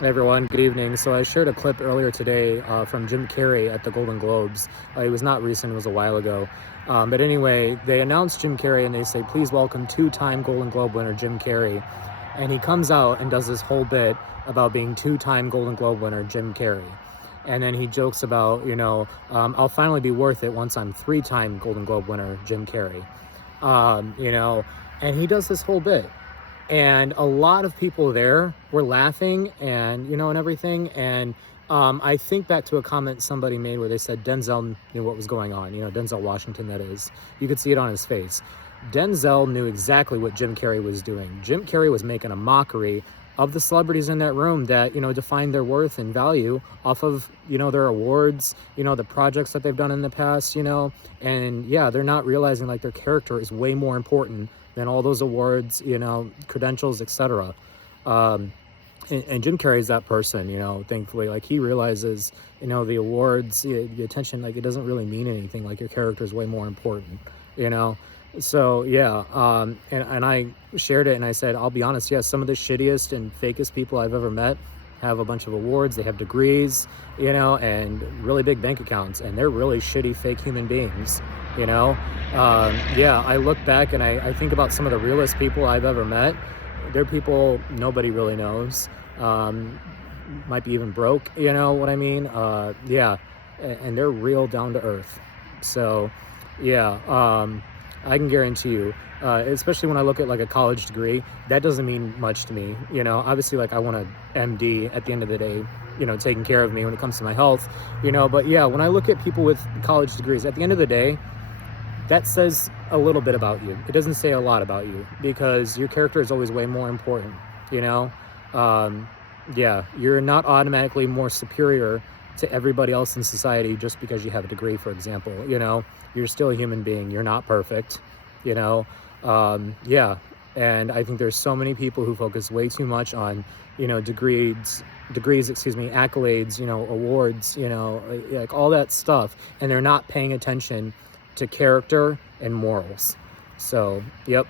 Hey everyone, good evening. So I shared a clip earlier today from Jim Carrey at the Golden Globes. It was not recent, it was a while ago. But anyway, they announced Jim Carrey and they say, please welcome two-time Golden Globe winner Jim Carrey. And he comes out and does this whole bit about being two-time Golden Globe winner Jim Carrey. And then he jokes about, I'll finally be worth it once I'm three-time Golden Globe winner Jim Carrey. And he does this whole bit. And a lot of people there were laughing and everything. And I think back to a comment somebody made where they said Denzel knew what was going on. Denzel Washington, that is. You could see it on his face. Denzel knew exactly what Jim Carrey was doing. Jim Carrey was making a mockery of the celebrities in that room that, define their worth and value off of, their awards, the projects that they've done in the past, and yeah, they're not realizing like their character is way more important than all those awards, credentials, etc. And Jim Carrey's that person, thankfully, like he realizes, the awards, the attention, like it doesn't really mean anything. Like your character is way more important, you know? So yeah, and I shared it and I said, I'll be honest, yes, some of the shittiest and fakest people I've ever met have a bunch of awards, they have degrees, and really big bank accounts, and they're really shitty, fake human beings, yeah, I look back and I think about some of the realest people I've ever met. They're people nobody really knows, might be even broke, you know what I mean? Yeah, and they're real down to earth. So yeah, I can guarantee you, especially when I look at like a college degree, that doesn't mean much to me. Obviously, like I want a MD at the end of the day, taking care of me when it comes to my health, but yeah, when I look at people with college degrees, at the end of the day, that says a little bit about you. It doesn't say a lot about you because your character is always way more important, yeah, you're not automatically more superior to everybody else in society just because you have a degree, for example. You're still a human being. You're not perfect, yeah. And I think there's so many people who focus way too much on, degrees, accolades, awards, like all that stuff. And they're not paying attention to character and morals. So, yep.